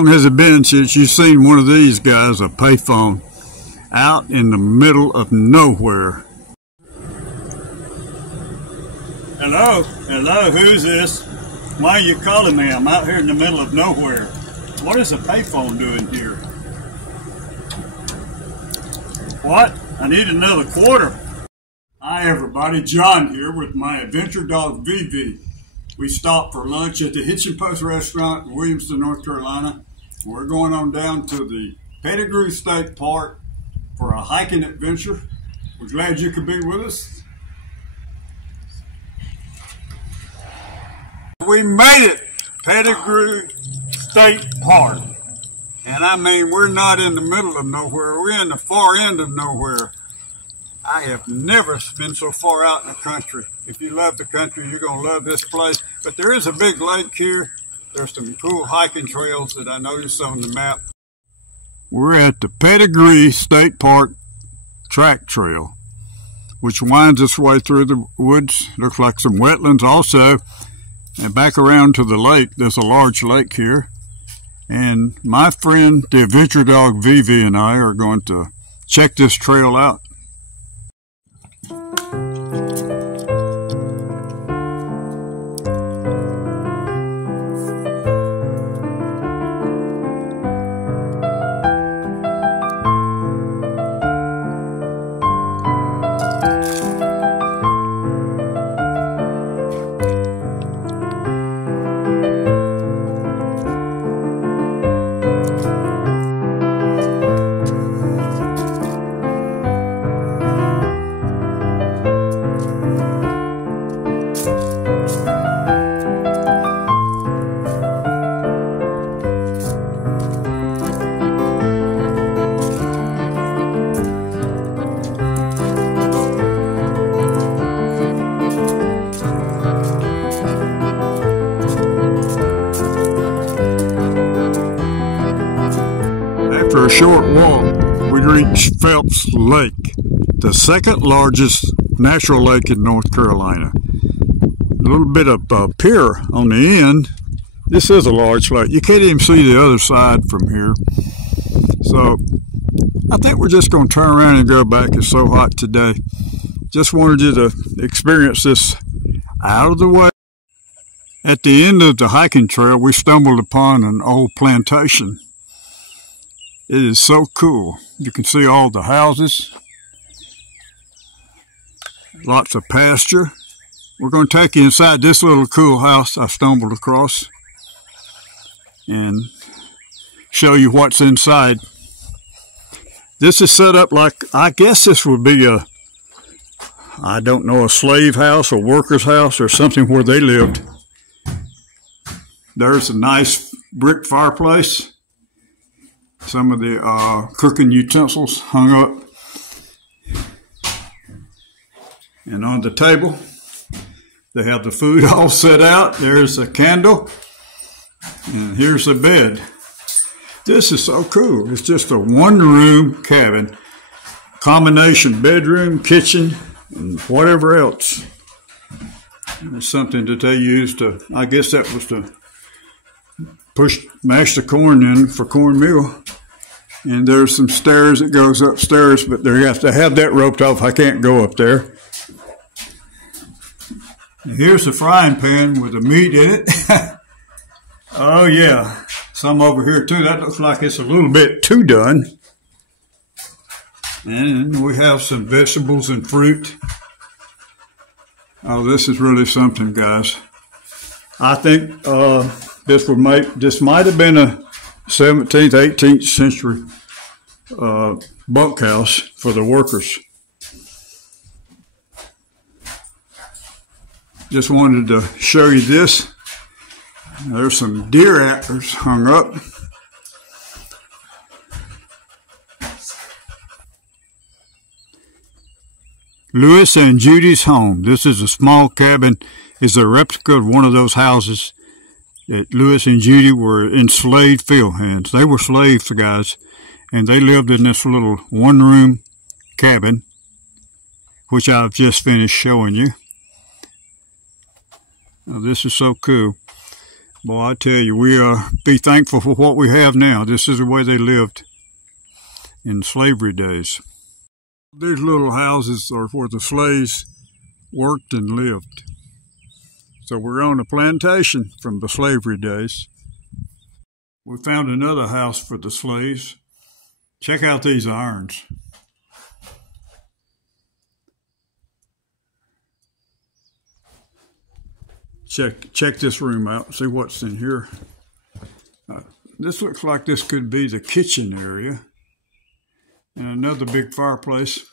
long has it been since you've seen one of these guys, a payphone, out in the middle of nowhere? Hello, who's this? Why are you calling me? I'm out here in the middle of nowhere. What is a payphone doing here? What? I need another quarter. Hi everybody, John here with my adventure dog Vivi. We stopped for lunch at the Hitchin Post restaurant in Williamston, North Carolina. We're going on down to the Pettigrew State Park for a hiking adventure. We're glad you could be with us. We made it, Pettigrew State Park. And I mean, we're not in the middle of nowhere, we're in the far end of nowhere. I have never been so far out in the country. If you love the country, you're going to love this place. But there is a big lake here. There's some cool hiking trails that I noticed on the map. We're at the Pettigrew State Park track trail, which winds its way through the woods. Looks like some wetlands also. And back around to the lake, there's a large lake here. And my friend, the adventure dog Vivi, and I are going to check this trail out. After a short walk, we reached Phelps Lake, the second largest natural lake in North Carolina. A little bit of pier on the end. This is a large lake. You can't even see the other side from here. So I think we're just going to turn around and go back. It's so hot today. Just wanted you to experience this out of the way. At the end of the hiking trail, we stumbled upon an old plantation. It is so cool. You can see all the houses, lots of pasture. We're going to take you inside this little cool house I stumbled across and show you what's inside. This is set up like, I guess this would be a, I don't know, a slave house or worker's house or something where they lived. There's a nice brick fireplace. Some of the cooking utensils hung up. And on the table, they have the food all set out. There's a candle. And here's the bed. This is so cool. It's just a one-room cabin. Combination bedroom, kitchen, and whatever else. It's something that they used to, I guess that was to mash the corn in for cornmeal. And there's some stairs that goes upstairs, but they have to have that roped off. I can't go up there. And here's the frying pan with the meat in it. Oh yeah, some over here too. That looks like it's a little bit too done. And we have some vegetables and fruit. Oh, this is really something, guys. I think this might have been a 17th, 18th century bunkhouse for the workers. Just wanted to show you this. There's some deer antlers hung up. Louis and Judy's home. This is a small cabin. It's a replica of one of those houses that Louis and Judy were enslaved field hands. They were slaves, guys, and they lived in this little one-room cabin, which I've just finished showing you. Now, this is so cool. Boy, I tell you, we be thankful for what we have now. This is the way they lived in slavery days. These little houses are where the slaves worked and lived. So we're on a plantation from the slavery days. We found another house for the slaves. Check out these irons. Check this room out, see what's in here. This looks like this could be the kitchen area. And another big fireplace.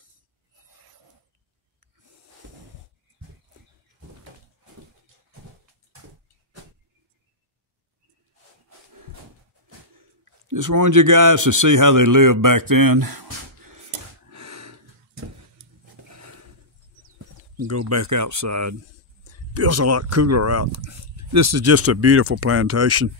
Just wanted you guys to see how they lived back then. Go back outside. Feels a lot cooler out. This is just a beautiful plantation.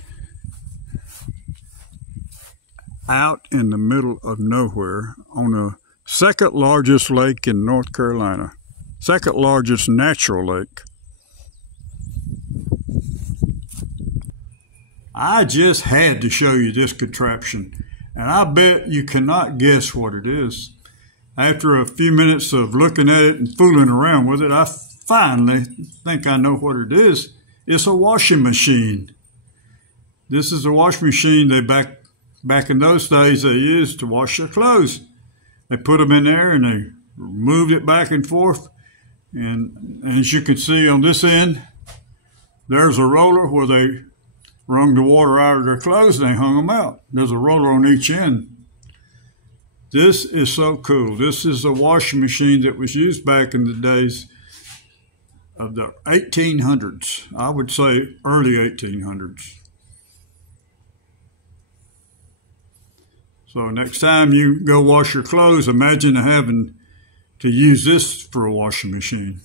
Out in the middle of nowhere on the second largest lake in North Carolina. Second largest natural lake. I just had to show you this contraption, and I bet you cannot guess what it is. After a few minutes of looking at it and fooling around with it, I finally think I know what it is. It's a washing machine. This is a washing machine they back in those days they used to wash their clothes. They put them in there and they moved it back and forth. And as you can see on this end, there's a roller where they wrung the water out of their clothes and they hung them out. There's a roller on each end. This is so cool. This is a washing machine that was used back in the days of the 1800s. I would say early 1800s. So next time you go wash your clothes, imagine having to use this for a washing machine.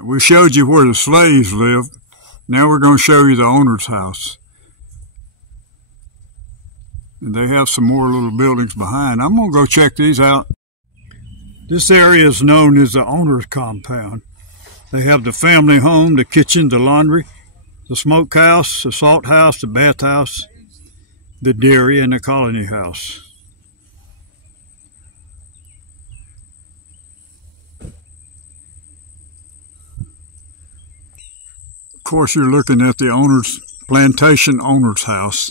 We showed you where the slaves lived. Now we're going to show you the owner's house. And they have some more little buildings behind. I'm going to go check these out. This area is known as the owner's compound. They have the family home, the kitchen, the laundry, the smokehouse, the salt house, the bathhouse, the dairy, and the colony house. Of course, you're looking at the plantation owner's house.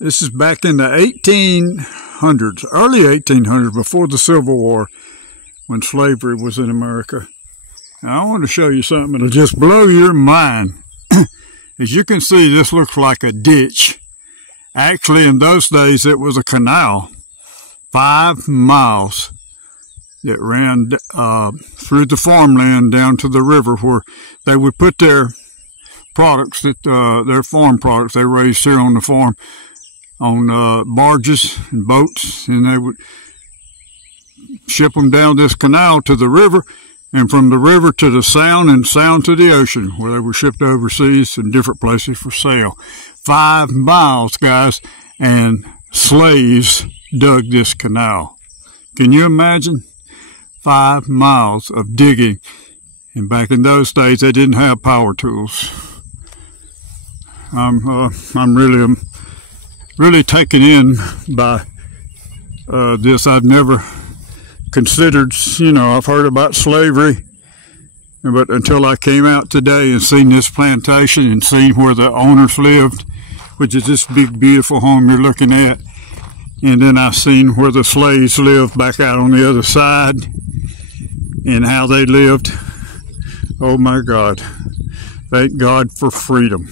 This is back in the 1800s, early 1800s, before the Civil War, when slavery was in America. Now, I want to show you something that'll just blow your mind. As you can see, this looks like a ditch. Actually, in those days, it was a canal, 5 miles, that ran through the farmland down to the river where they would put their products, their farm products they raised here on the farm, on barges and boats, and they would ship them down this canal to the river, and from the river to the Sound, and Sound to the ocean, where they were shipped overseas in different places for sale. 5 miles, guys, and slaves dug this canal. Can you imagine? 5 miles of digging. And back in those days, they didn't have power tools. I'm really taken in by this. I've never considered, I've heard about slavery, but until I came out today and seen this plantation and seen where the owners lived, which is this big, beautiful home you're looking at, and then I seen where the slaves lived back out on the other side and how they lived. Oh my God. Thank God for freedom.